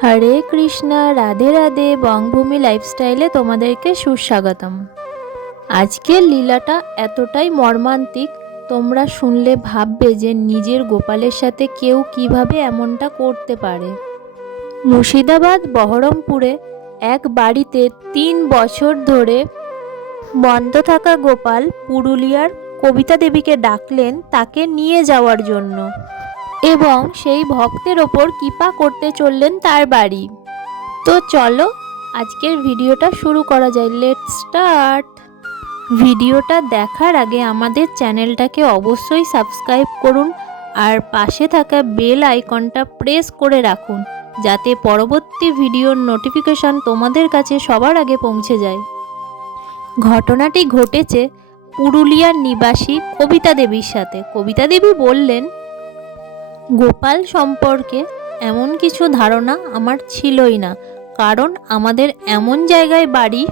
হরে কৃষ্ণা, রাধে রাধে। বঙ্গভূমি লাইফস্টাইলে তোমাদেরকে সুস্বাগতম। আজকের লীলাটা এতটাই মর্মান্তিক, তোমরা শুনলে ভাববে যে নিজের গোপালের সাথে কেউ কিভাবে এমনটা করতে পারে। মুর্শিদাবাদ বহরমপুরে এক বাড়িতে ৩ বছর ধরে বন্ধ থাকা গোপাল পুরুলিয়ার কবিতা দেবীকে ডাকলেন তাকে নিয়ে যাওয়ার জন্য, এবং সেই ভক্তের ওপর কৃপা করতে চললেন তার বাড়ি। তো চলো আজকের ভিডিওটা শুরু করা যায়। Let's start. ভিডিওটা দেখার আগে আমাদের চ্যানেলটাকে অবশ্যই সাবস্ক্রাইব করুন আর পাশে থাকা বেল আইকনটা প্রেস করে রাখুন, যাতে পরবর্তী ভিডিওর নোটিফিকেশন তোমাদের কাছে সবার আগে পৌঁছে যায়। ঘটনাটি ঘটেছে পুরুলিয়ার নিবাসী কবিতা দেবীর সাথে। কবিতা দেবী বললেন, গোপাল সম্পর্কে এমন কিছু ধারণা আমার ছিলই না, কারণ আমাদের এমন জায়গায় বাড়ি,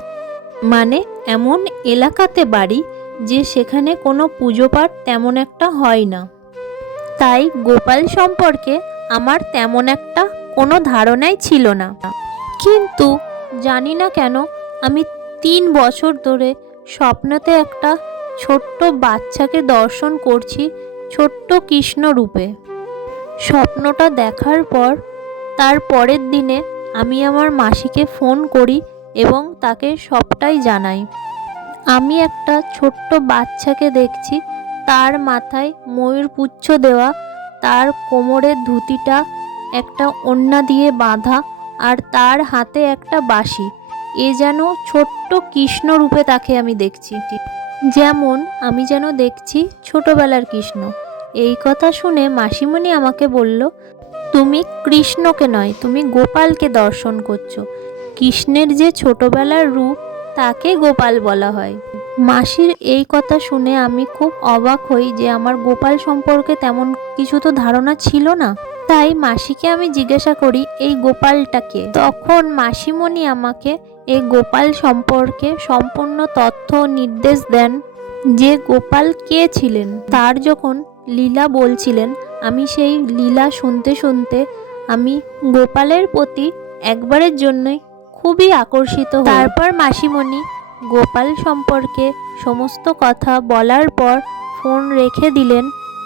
মানে এমন এলাকাতে বাড়ি যে সেখানে কোনো পুজো পাঠ তেমন একটা হয় না। তাই গোপাল সম্পর্কে আমার তেমন একটা কোনো ধারণাই ছিল না। কিন্তু জানি না কেন আমি ৩ বছর ধরে স্বপ্নতে একটা ছোট্ট বাচ্চাকে দর্শন করছি, ছোট্ট কৃষ্ণ রূপে। স্বপ্নটা দেখার পর তার পরের দিনে আমি আমার মাসিকে ফোন করি এবং তাকে সবটাই জানাই। আমি একটা ছোট্ট বাচ্চাকে দেখছি, তার মাথায় ময়ূরপুচ্ছ দেওয়া, তার কোমরের ধুতিটা একটা ওড়না দিয়ে বাঁধা, আর তার হাতে একটা বাঁশি। এ যেন ছোট্ট কৃষ্ণ রূপে তাকে আমি দেখছি, যেমন আমি যেন দেখছি ছোটবেলার কৃষ্ণ। এই কথা শুনে মাসিমণি আমাকে বলল, তুমি কৃষ্ণকে নয়, তুমি গোপালকে দর্শন করছো। কৃষ্ণের যে ছোটবেলার রূপ তাকে গোপাল বলা হয়। মাসির এই কথা শুনে আমি খুব অবাক হই যে আমার গোপাল সম্পর্কে তেমন কিছু তো ধারণা ছিল না। তাই মাসিকে আমি জিজ্ঞাসা করি, এই গোপালটাকে। তখন মাসিমণি আমাকে এই গোপাল সম্পর্কে সম্পূর্ণ তথ্য নির্দেশ দেন, যে গোপাল কে ছিলেন। তার যখন লীলা বলছিলেন, আমি সেই লীলা শুনতে শুনতে আমি গোপালের প্রতি একবারের জন্যই খুবই আকর্ষিত হই। তারপর মাসিমণি গোপাল সম্পর্কে সমস্ত কথা বলার পর ফোন রেখে দিলেন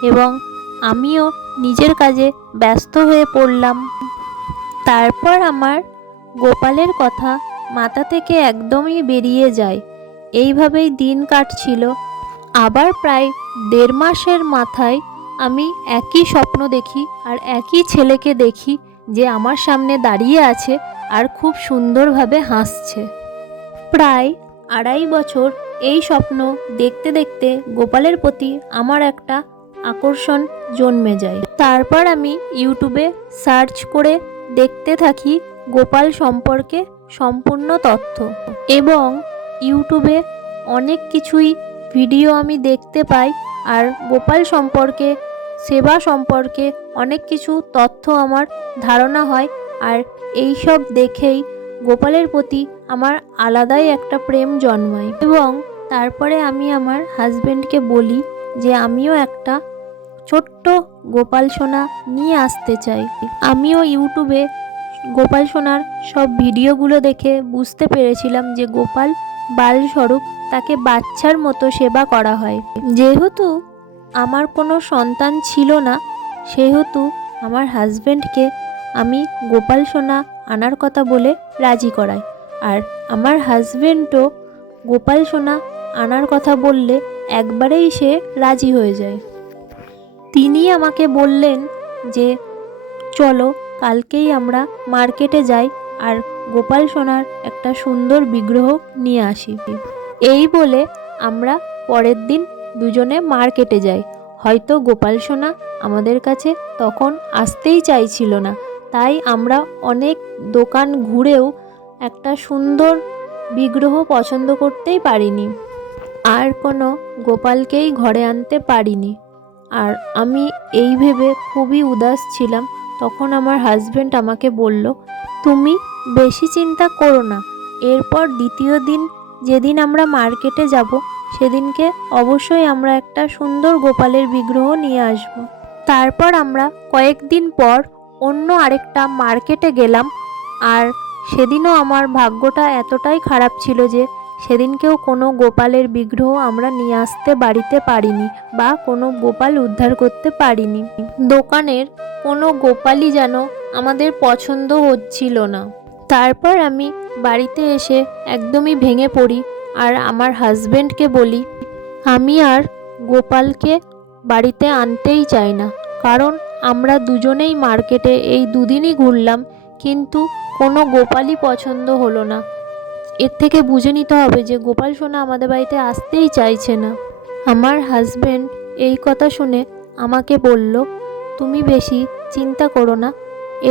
এবং আমিও নিজের কাজে ব্যস্ত হয়ে পড়লাম। তারপর আমার গোপালের কথা মাথা থেকে একদমই বেরিয়ে যায়। এইভাবেই দিন কাটছিল। আবার প্রায় ১.৫ মাসের মাথায় আমি একই স্বপ্ন দেখি আর একই ছেলেকে দেখি যে আমার সামনে দাঁড়িয়ে আছে আর খুব সুন্দরভাবে হাসছে। প্রায় ২.৫ বছর এই স্বপ্ন দেখতে দেখতে গোপালের প্রতি আমার একটা আকর্ষণ জন্মে যায়। তারপর আমি ইউটিউবে সার্চ করে দেখতে থাকি গোপাল সম্পর্কে সম্পূর্ণ তথ্য, এবং ইউটিউবে অনেক কিছুই ভিডিও আমি দেখতে পাই, আর গোপাল সম্পর্কে, সেবা সম্পর্কে অনেক কিছু তথ্য আমার ধারণা হয়। আর এই সব দেখেই গোপালের প্রতি আমার আলাদাই একটা প্রেম জন্মায়। এবং তারপরে আমি আমার হাজব্যান্ডকে বলি যে আমিও একটা ছোট্ট গোপাল সোনা নিয়ে আসতে চাই। আমিও ইউটিউবে গোপাল সোনার সব ভিডিওগুলো দেখে বুঝতে পেরেছিলাম যে গোপাল বালস্বরূপ, তাকে বাচ্চার মতো সেবা করা হয়। যেহেতু আমার কোনো সন্তান ছিল না, সেহেতু আমার হাজব্যান্ডকে আমি গোপাল সোনা আনার কথা বলে রাজি করাই, আর আমার হাজব্যান্ডও গোপাল সোনা আনার কথা বললে একবারেই সে রাজি হয়ে যায়। তিনি আমাকে বললেন যে চলো কালকেই আমরা মার্কেটে যাই আর গোপাল সোনার একটা সুন্দর বিগ্রহ নিয়ে আসি। এই বলে আমরা পরের দিন দুজনে মার্কেটে যাই। হয়তো গোপাল সোনা আমাদের কাছে তখন আসতেই চাইছিল না, তাই আমরা অনেক দোকান ঘুরেও একটা সুন্দর বিগ্রহ পছন্দ করতেই পারিনি, আর কোনো গোপালকেই ঘরে আনতে পারিনি। আর আমি এই ভেবে খুবই উদাস ছিলাম। তখন আমার হাজব্যান্ড আমাকে বলল, তুমি বেশি চিন্তা করো না, এরপর দ্বিতীয় দিন যেদিন আমরা মার্কেটে যাব সেদিনকে অবশ্যই আমরা একটা সুন্দর গোপালের বিগ্রহ নিয়ে আসব। তারপর আমরা কয়েকদিন পর অন্য আরেকটা মার্কেটে গেলাম। আর সেদিনও আমার ভাগ্যটা এতটাই খারাপ ছিল যে সেদিনকেও কোনো গোপালের বিগ্রহ আমরা নিয়ে আসতে বাড়িতে পারিনি বা কোনো গোপাল উদ্ধার করতে পারিনি। দোকানের কোনো গোপালই যেন আমাদের পছন্দ হচ্ছিল না। তারপর আমি বাড়িতে এসে একদমই ভেঙে পড়ি আর আমার হাজবেন্ডকে বলি আমি আর গোপালকে বাড়িতে আনতেই চাই না, কারণ আমরা দুজনেই মার্কেটে এই দুদিনই ঘুরলাম কিন্তু কোনো গোপালই পছন্দ হলো না। এর থেকে বুঝে নিতে হবে যে গোপাল সোনা আমাদের বাড়িতে আসতেই চাইছে না। আমার হাজবেন্ড এই কথা শুনে আমাকে বলল, তুমি বেশি চিন্তা করো না,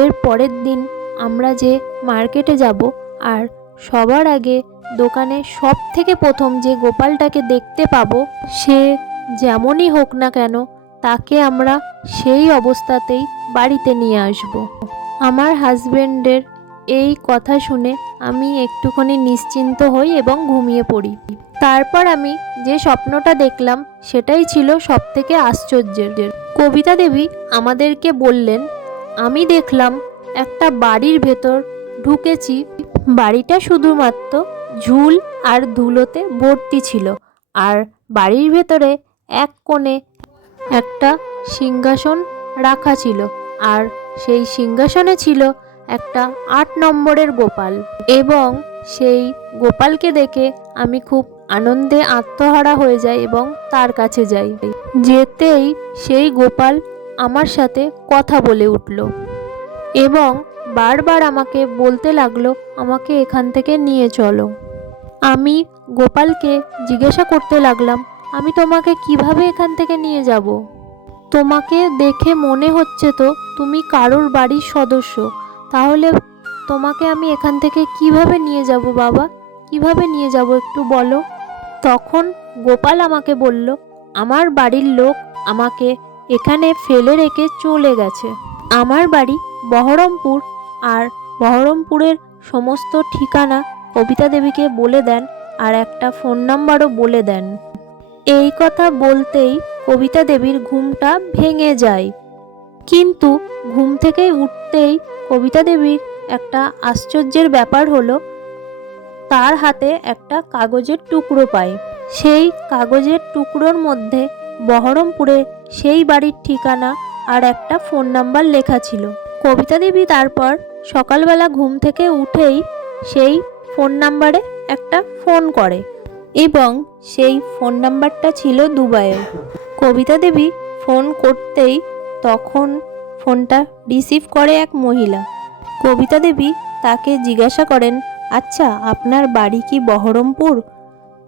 এর পরের দিন আমরা যে মার্কেটে যাব আর সবার আগে দোকানে সব থেকে প্রথম যে গোপালটাকে দেখতে পাবো সে যেমনই হোক না কেন তাকে আমরা সেই অবস্থাতেই বাড়িতে নিয়ে আসব। আমার হাজবেন্ডের এই কথা শুনে আমি একটুখানি নিশ্চিন্ত হই এবং ঘুমিয়ে পড়ি। তারপর আমি যে স্বপ্নটা দেখলাম সেটাই ছিল সবথেকে আশ্চর্যের। কবিতা দেবী আমাদেরকে বললেন, আমি দেখলাম একটা বাড়ির ভেতর ঢুকেছি, বাড়িটা শুধুমাত্র ঝুল আর ধুলোতে ভর্তি ছিল আর বাড়ির ভেতরে এক কোণে একটা সিংহাসন রাখা ছিল আর সেই সিংহাসনে ছিল একটা ৮ নম্বরের গোপাল এবং সেই গোপালকে দেখে আমি খুব আনন্দে আত্মহারা হয়ে যাই এবং তার কাছে যাই। যেতেই সেই গোপাল আমার সাথে কথা বলে উঠল এবং বারবার আমাকে বলতে লাগলো আমাকে এখান থেকে নিয়ে চলো। আমি গোপালকে জিজ্ঞাসা করতে লাগলাম, আমি তোমাকে কিভাবে এখান থেকে নিয়ে যাব? তোমাকে দেখে মনে হচ্ছে তো তুমি কারোর বাড়ির সদস্য, তাহলে তোমাকে আমি এখান থেকে কিভাবে নিয়ে যাব বাবা? কিভাবে নিয়ে যাব একটু বলো। তখন গোপাল আমাকে বলল, আমার বাড়ির লোক আমাকে এখানে ফেলে রেখে চলে গেছে। আমার বাড়ি বহরমপুর আর বহরমপুরের সমস্ত ঠিকানা কবিতা দেবীকে বলে দেন আর একটা ফোন নাম্বারও বলে দেন। এই কথা বলতেই কবিতা দেবীর ঘুমটা ভেঙে যায়, কিন্তু ঘুম থেকে উঠতেই কবিতা দেবীর একটা আশ্চর্যের ব্যাপার হলো তার হাতে একটা কাগজের টুকরো পায়। সেই কাগজের টুকরোর মধ্যে বহরমপুরে সেই বাড়ির ঠিকানা আর একটা ফোন নাম্বার লেখা ছিল। কবিতা দেবী তারপর সকালবেলা ঘুম থেকে উঠেই সেই ফোন নাম্বারে একটা ফোন করে এবং সেই ফোন নাম্বারটা ছিল দুবাইয়ের। কবিতা দেবী ফোন করতেই তখন ফোনটা রিসিভ করে এক মহিলা। কবিতা দেবী তাকে জিজ্ঞাসা করেন, আচ্ছা আপনার বাড়ি কি বহরমপুর?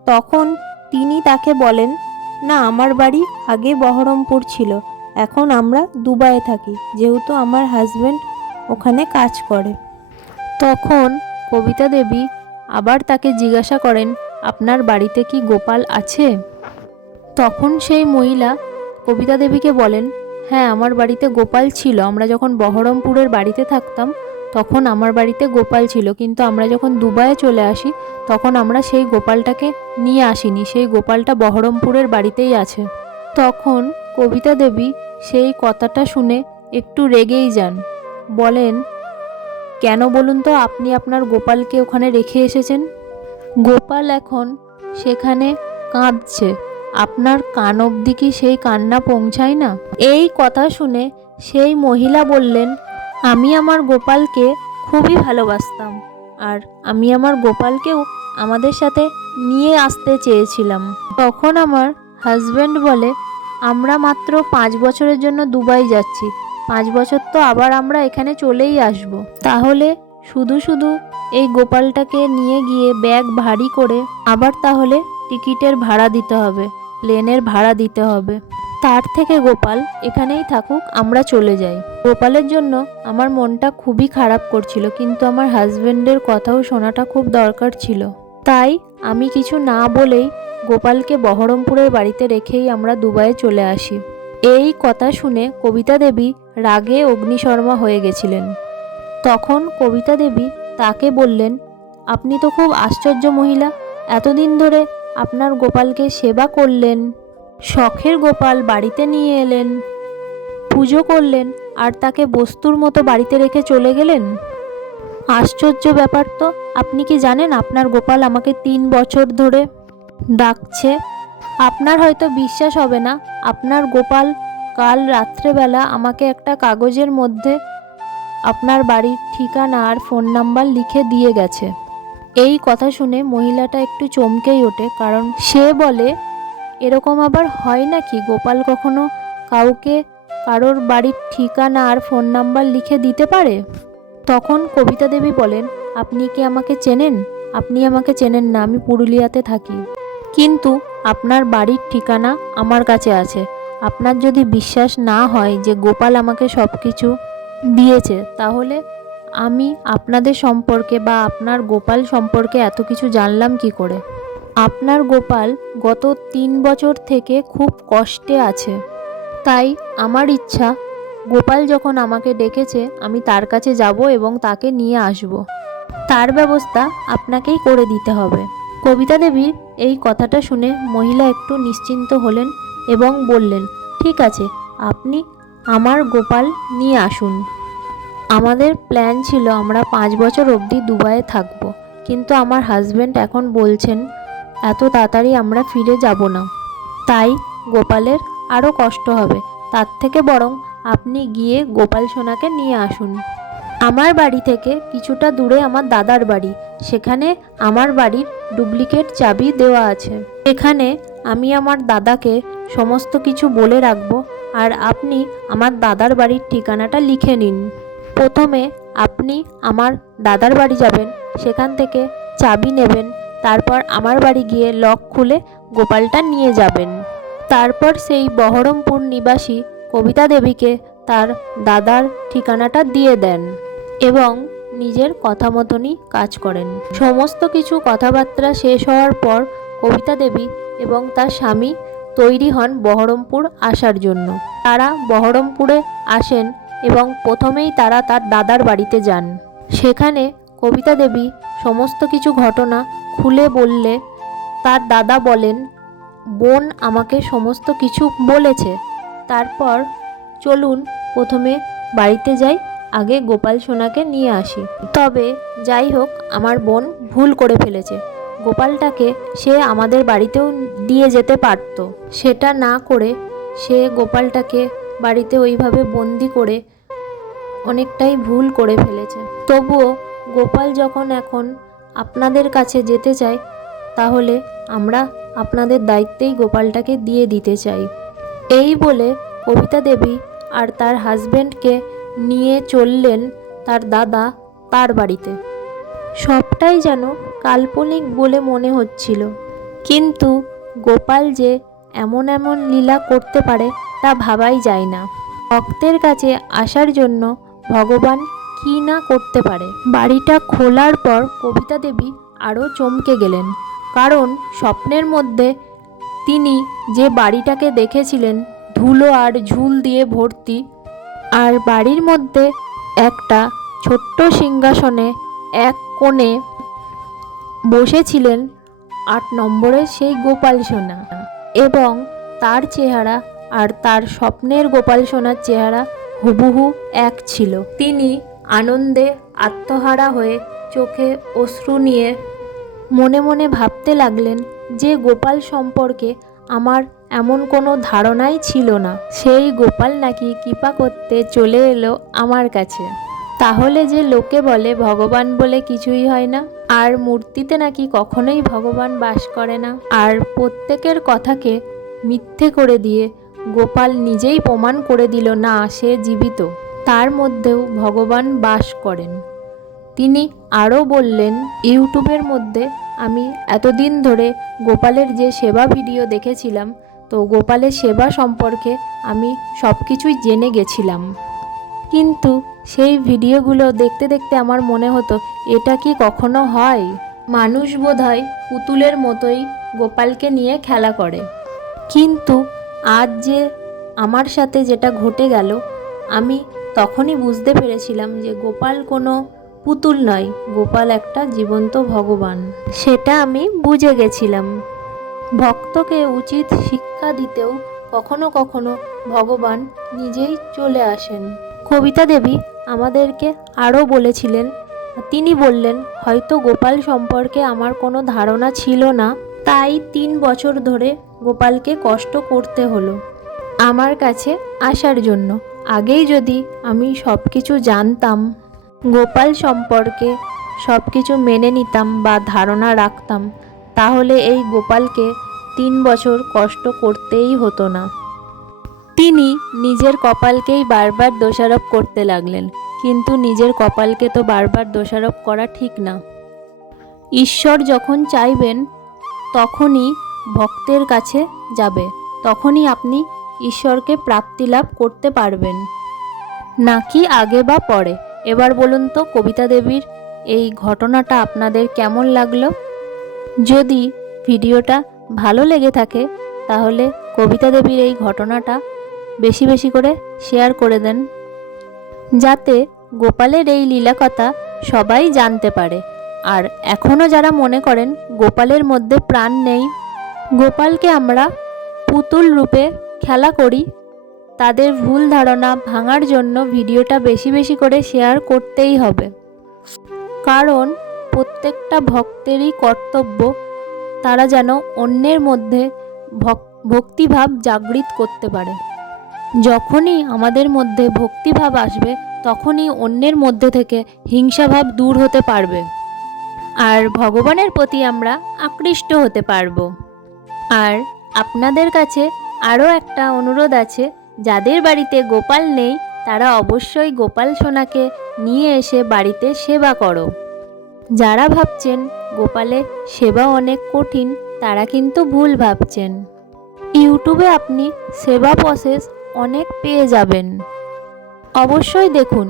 তখন তিনি তাকে বলেন, না আমার বাড়ি আগে বহরমপুর ছিল, এখন আমরা দুবাইয়ে থাকি, যেহেতু আমার হাজবেন্ড ওখানে কাজ করে। তখন কবিতা দেবী আবার তাকে জিজ্ঞাসা করেন, আপনার বাড়িতে কি গোপাল আছে? তখন সেই মহিলা কবিতা দেবীকে বলেন, হ্যাঁ আমার বাড়িতে গোপাল ছিল, আমরা যখন বহরমপুরের বাড়িতে থাকতাম তখন আমার বাড়িতে গোপাল ছিল, কিন্তু আমরা যখন দুবাইয়ে চলে আসি তখন আমরা সেই গোপালটাকে নিয়ে আসিনি, সেই গোপালটা বহরমপুরের বাড়িতেই আছে। তখন কবিতা দেবী সেই কথাটা শুনে একটু রেগেই যান, বলেন, কেন বলুন তো আপনি আপনার গোপালকে ওখানে রেখে এসেছেন? গোপাল এখন সেখানে কাঁদছে, আপনার কান অবধি কি সেই কান্না পৌঁছায় না? এই কথা শুনে সেই মহিলা বললেন, আমি আমার গোপালকে খুবই ভালোবাসতাম আর আমি আমার গোপালকেও আমাদের সাথে নিয়ে আসতে চেয়েছিলাম। তখন আমার হাজব্যান্ড বলে, আমরা মাত্র 5 বছরের জন্য দুবাই যাচ্ছি, 5 বছর তো আবার আমরা এখানে চলেই আসব, তাহলে শুধু শুধু এই গোপালটাকে নিয়ে গিয়ে ব্যাগ ভারী করে আবার তাহলে টিকিটের ভাড়া দিতে হবে, প্লেনের ভাড়া দিতে হবে, তার থেকে গোপাল এখানেই থাকুক, আমরা চলে যাই। গোপালের জন্য আমার মনটা খুবই খারাপ করছিল, কিন্তু আমার হাজবেন্ডের কথাও শোনাটা খুব দরকার ছিল, তাই আমি কিছু না বলেই গোপালকে বহরমপুরের বাড়িতে রেখেই আমরা দুবাইয়ে চলে আসি। এই কথা শুনে কবিতা দেবী রাগে অগ্নিশর্মা হয়ে গেছিলেন। তখন কবিতা দেবী তাকে বললেন, আপনি তো খুব আশ্চর্য মহিলা, এতদিন ধরে আপনার গোপালকে সেবা করলেন, শখের গোপাল বাড়িতে নিয়ে এলেন, পুজো করলেন আর তাকে বস্তুর মতো বাড়িতে রেখে চলে গেলেন। আশ্চর্য ব্যাপার তো, আপনি কি জানেন আপনার গোপাল আমাকে 3 বছর ধরে ডাকছে? আপনার হয়তো বিশ্বাস হবে না, আপনার গোপাল কাল রাত্রেবেলা আমাকে একটা কাগজের মধ্যে আপনার বাড়ির ঠিকানা আর ফোন নাম্বার লিখে দিয়ে গেছে। এই কথা শুনে মহিলাটা একটু চমকেই ওঠে, কারণ সে বলে, এরকম আবার হয় নাকি? গোপাল কখনো কাউকে কারোর বাড়ির ঠিকানা আর ফোন নাম্বার লিখে দিতে পারে? তখন কবিতা দেবী বলেন, আপনি কি আমাকে চেনেন? আপনি আমাকে চেনেন না, আমি পুরুলিয়াতে থাকি, কিন্তু আপনার বাড়ির ঠিকানা আমার কাছে আছে। আপনার যদি বিশ্বাস না হয় যে গোপাল আমাকে সব কিছু দিয়েছে, তাহলে আমি আপনাদের সম্পর্কে বা আপনার গোপাল সম্পর্কে এত কিছু জানলাম কি করে? আপনার গোপাল গত 3 বছর থেকে খুব কষ্টে আছে, তাই আমার ইচ্ছা গোপাল যখন আমাকে ডেকেছে আমি তার কাছে যাব এবং তাকে নিয়ে আসব। তার ব্যবস্থা আপনাকেই করে দিতে হবে। কবিতা দেবীর এই কথাটা শুনে মহিলা একটু নিশ্চিন্ত হলেন এবং বললেন, ঠিক আছে, আপনি আমার গোপাল নিয়ে আসুন। আমাদের প্ল্যান ছিল আমরা 5 বছর অবধি দুবাইয়ে থাকব, কিন্তু আমার হাজব্যান্ড এখন বলছেন এত তাড়াতাড়ি আমরা ফিরে যাব না, তাই গোপালের আরও কষ্ট হবে। তার থেকে বরং আপনি গিয়ে গোপাল সোনাকে নিয়ে আসুন। আমার বাড়ি থেকে কিছুটা দূরে আমার দাদার বাড়ি, সেখানে আমার বাড়ির ডুপ্লিকেট চাবি দেওয়া আছে। এখানে আমি আমার দাদাকে সমস্ত কিছু বলে রাখবো, আর আপনি আমার দাদার বাড়ির ঠিকানাটা লিখে নিন। প্রথমে আপনি আমার দাদার বাড়ি যাবেন, সেখান থেকে চাবি নেবেন, তারপর আমার বাড়ি গিয়ে লক খুলে গোপালটা নিয়ে যাবেন। তারপর সেই বহরমপুর নিবাসী কবিতা দেবীকে তার দাদার ঠিকানাটা দিয়ে দেন এবং নিজের কথা মতনই কাজ করেন। সমস্ত কিছু কথাবার্তা শেষ হওয়ার পর কবিতা দেবী এবং তার স্বামী তৈরি হন বহরমপুর আসার জন্য। তারা বহরমপুরে আসেন এবং প্রথমেই তারা তার দাদার বাড়িতে যান। সেখানে কবিতা দেবী সমস্ত কিছু ঘটনা খুলে বললে তার দাদা বলেন, বোন আমাকে সমস্ত কিছু বলেছে। তারপর চলুন প্রথমে বাড়িতে যাই, আগে গোপাল সোনাকে নিয়ে আসি। তবে যাই হোক, আমার বোন ভুল করে ফেলেছে, গোপালটাকে সে আমাদের বাড়িতেও দিয়ে যেতে পারত, সেটা না করে সে গোপালটাকে বাড়িতে ওইভাবে বন্দি করে অনেকটাই ভুল করে ফেলেছে। তবুও গোপাল যখন এখন আপনাদের কাছে যেতে চায়, তাহলে আমরা আপনাদের দায়িত্বেই গোপালটাকে দিয়ে দিতে চাই। এই বলে কবিতা দেবী আর তার হাজব্যান্ডকে নিয়ে চললেন তার দাদা তার বাড়িতে। সবটাই যেন কাল্পনিক বলে মনে হচ্ছিল, কিন্তু গোপাল যে এমন এমন লীলা করতে পারে তা ভাবাই যায় না। ভক্তের কাছে আসার জন্য ভগবান কী না করতে পারে। বাড়িটা খোলার পর কবিতা দেবী আরও চমকে গেলেন, কারণ স্বপ্নের মধ্যে তিনি যে বাড়িটাকে দেখেছিলেন ধুলো আর ঝুল দিয়ে ভর্তি, আর বাড়ির মধ্যে একটা ছোট্ট সিংহাসনে এক কোণে বসেছিলেন 8 নম্বরের সেই গোপাল সোনা, এবং তার চেহারা আর তার স্বপ্নের গোপাল সোনার চেহারা হুবহু এক ছিল। তিনি আনন্দে আত্মহারা হয়ে চোখে অশ্রু নিয়ে মনে মনে ভাবতে লাগলেন যে গোপাল সম্পর্কে আমার এমন কোনো ধারণাই ছিল না, সেই গোপাল নাকি কৃপা করতে চলে এলো আমার কাছে। তাহলে যে লোকে বলে ভগবান বলে কিছুই হয় না, আর মূর্তিতে নাকি কখনোই ভগবান বাস করে না, আর প্রত্যেকের কথাকে মিথ্যে করে দিয়ে গোপাল নিজেই প্রমাণ করে দিল না সে জীবিত, তার মধ্যেও ভগবান বাস করেন। তিনি আরও বললেন, ইউটিউবের মধ্যে আমি এতদিন ধরে গোপালের যে সেবা ভিডিও দেখেছিলাম, তো গোপালের সেবা সম্পর্কে আমি সব কিছুই জেনে গেছিলাম, কিন্তু সেই ভিডিওগুলো দেখতে দেখতে আমার মনে হতো এটা কি কখনো হয়? মানুষ বোধহয় পুতুলের মতোই গোপালকে নিয়ে খেলা করে। কিন্তু আজ যে আমার সাথে যেটা ঘটে গেল, আমি তখনই বুঝতে পেরেছিলাম যে গোপাল কোনো পুতুল নয়, গোপাল একটা জীবন্ত ভগবান। সেটা আমি বুঝে গেছিলাম। ভক্তকে উচিত শিক্ষা দিতেও কখনো কখনো ভগবান নিজেই চলে আসেন। কবিতা দেবী আমাদেরকে আরও বলেছিলেন তিনি বললেন, হয়তো গোপাল সম্পর্কে আমার কোনো ধারণা ছিল না, তাই 3 বছর ধরে গোপালকে কষ্ট করতে হলো আমার কাছে আসার জন্য। আগেই যদি আমি সব কিছু জানতাম, গোপাল সম্পর্কে সব কিছু মেনে নিতাম বা ধারণা রাখতাম, তাহলে এই গোপালকে 3 বছর কষ্ট করতেই হতো না। তিনি নিজের কপালকেই বারবার দোষারোপ করতে লাগলেন, কিন্তু নিজের কপালকে তো বারবার দোষারোপ করা ঠিক না। ঈশ্বর যখন চাইবেন তখনই ভক্তের কাছে যাবে, তখনই আপনি ঈশ্বরকে প্রাপ্তি লাভ করতে পারবেন, নাকি আগে বা পরে। এবার বলুন তো কবিতা দেবীর এই ঘটনাটা আপনাদের কেমন লাগলো? যদি ভিডিওটা ভালো লেগে থাকে তাহলে কবিতা দেবীর এই ঘটনাটা বেশি বেশি করে শেয়ার করে দেন, যাতে গোপালের এই লীলা কথা সবাই জানতে পারে। আর এখনও যারা মনে করেন গোপালের মধ্যে প্রাণ নেই, গোপালকে আমরা পুতুল রূপে খেলা করি, তাদের ভুল ধারণা ভাঙার জন্য ভিডিওটা বেশি বেশি করে শেয়ার করতেই হবে। কারণ প্রত্যেকটা ভক্তেরই কর্তব্য তারা যেন অন্যের মধ্যে ভক্তিভাব জাগৃত করতে পারে। যখনই আমাদের মধ্যে ভক্তিভাব আসবে তখনই অন্যের মধ্যে থেকে হিংসাভাব দূর হতে পারবে, আর ভগবানের প্রতি আমরা আকৃষ্ট হতে পারব। আর আপনাদের কাছে আরও একটা অনুরোধ আছে, যাদের বাড়িতে গোপাল নেই তারা অবশ্যই গোপাল সোনাকে নিয়ে এসে বাড়িতে সেবা করো। যারা ভাবছেন গোপালের সেবা অনেক কঠিন, তারা কিন্তু ভুল ভাবছেন। ইউটিউবে আপনি সেবা প্রসেস অনেক পেয়ে যাবেন। অবশ্যই দেখুন,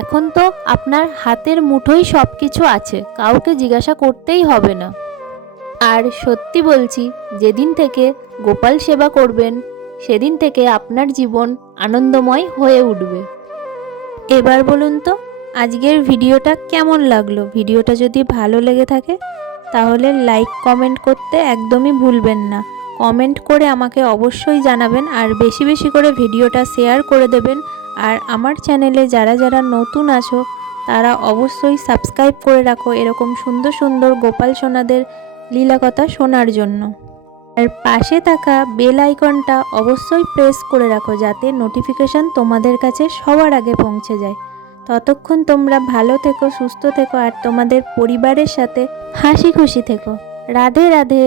এখন তো আপনার হাতের মুঠোয় সব কিছু আছে, কাউকে জিজ্ঞাসা করতেই হবে না। আর সত্যি বলছি, যেদিন থেকে গোপাল সেবা করবেন সেদিন থেকে আপনার জীবন আনন্দময় হয়ে উঠবে। এবার বলুন তো আজকের ভিডিওটা কেমন লাগলো? ভিডিওটা যদি ভালো লেগে থাকে তাহলে লাইক কমেন্ট করতে একদমই ভুলবেন না। কমেন্ট করে আমাকে অবশ্যই জানাবেন, আর বেশি বেশি করে ভিডিওটা শেয়ার করে দেবেন। আর আমার চ্যানেলে যারা যারা নতুন আছো তারা অবশ্যই সাবস্ক্রাইব করে রাখো এরকম সুন্দর সুন্দর গোপাল সোনাদের লীলা কথা শোনার জন্য। আর পাশে থাকা বেল আইকনটা অবশ্যই প্রেস করে রাখো, যাতে নোটিফিকেশান তোমাদের কাছে সবার আগে পৌঁছে যায়। ততক্ষণ তোমরা ভালো থেকো, সুস্থ থেকো, আর তোমাদের পরিবারের সাথে হাসি খুশি থেকো। রাধে রাধে।